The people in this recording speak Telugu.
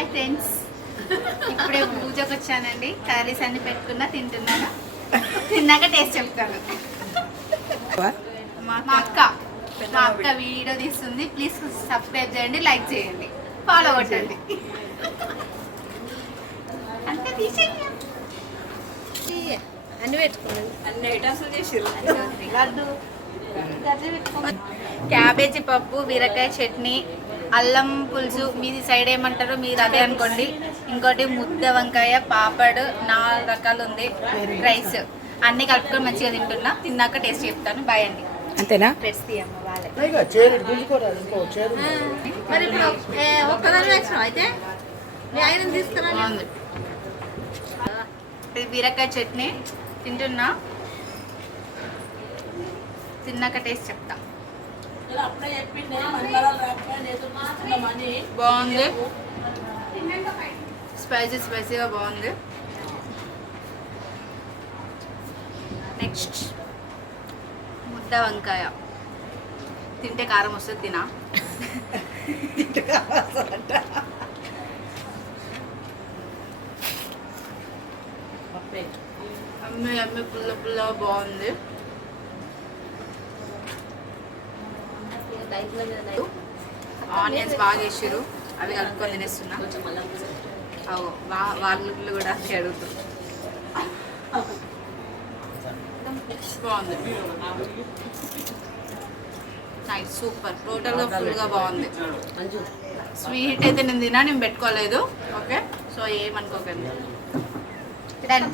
Hi friends. ఇప్పుడే పూజకు వచ్చానండి. కర్రీస్ అన్ని పెట్టుకున్నా తింటున్నాను. తిన్నాక టేస్ట్ చెప్తాను. మా అక్క మా అక్క వీడియో తీస్తుంది. ప్లీజ్ సబ్స్క్రైబ్ చేయండి లైక్ చేయండి. ఫాలో కొట్టండి. అంతే తీసేయండి. అన్ని పెట్టుకున్నాను. అన్ని ఐటమ్స్ చేసిర్రు. లడ్డు. క్యాబేజీ పప్పు బీరకాయ చట్నీ అల్లం పులుసు. మీది సైడ్ ఏమంటారో మీరు అదే అనుకోండి. ఇంకోటి ముద్ద వంకాయ పాపడ్ నాలుగు రకాలు ఉంది. రైస్ అన్ని కలుపుకొని మంచిగా తింటున్నా. తిన్నాక టేస్ట్ చెప్తాను. బాయ్ అండి. అంతేనా? తీయమ్మ మరి ఇప్పుడు ఏ, ఒక్కదాని వచ్చినావు అయితే? మీ ఆయన తీసుకురా. బీరకాయ చట్నీ. తింటున్నా. తిన్నాక టేస్ట్ చెప్తా. బాగుంది. స్పైసీ స్పైసీగా బాగుంది. నెక్స్ట్ ముద్ద వంకాయ. తింటే కారం వస్తుంది తినా. అమ్మి అమ్మి పుల్ల పుల్ల బాగుంది. ఆనియన్స్ బాగా వేసారు అవి కలుపుకొని తినేస్తున్నా. అవు వాళ్ళు కూడా అదే అడుగుతారు బాగుంది. నైస్ సూపర్ టోటల్గా ఫుల్గా బాగుంది. స్వీట్ అయితే నేను తినా నేను పెట్టుకోలేదు. ఓకే సో ఏమనుకోకండి. డన్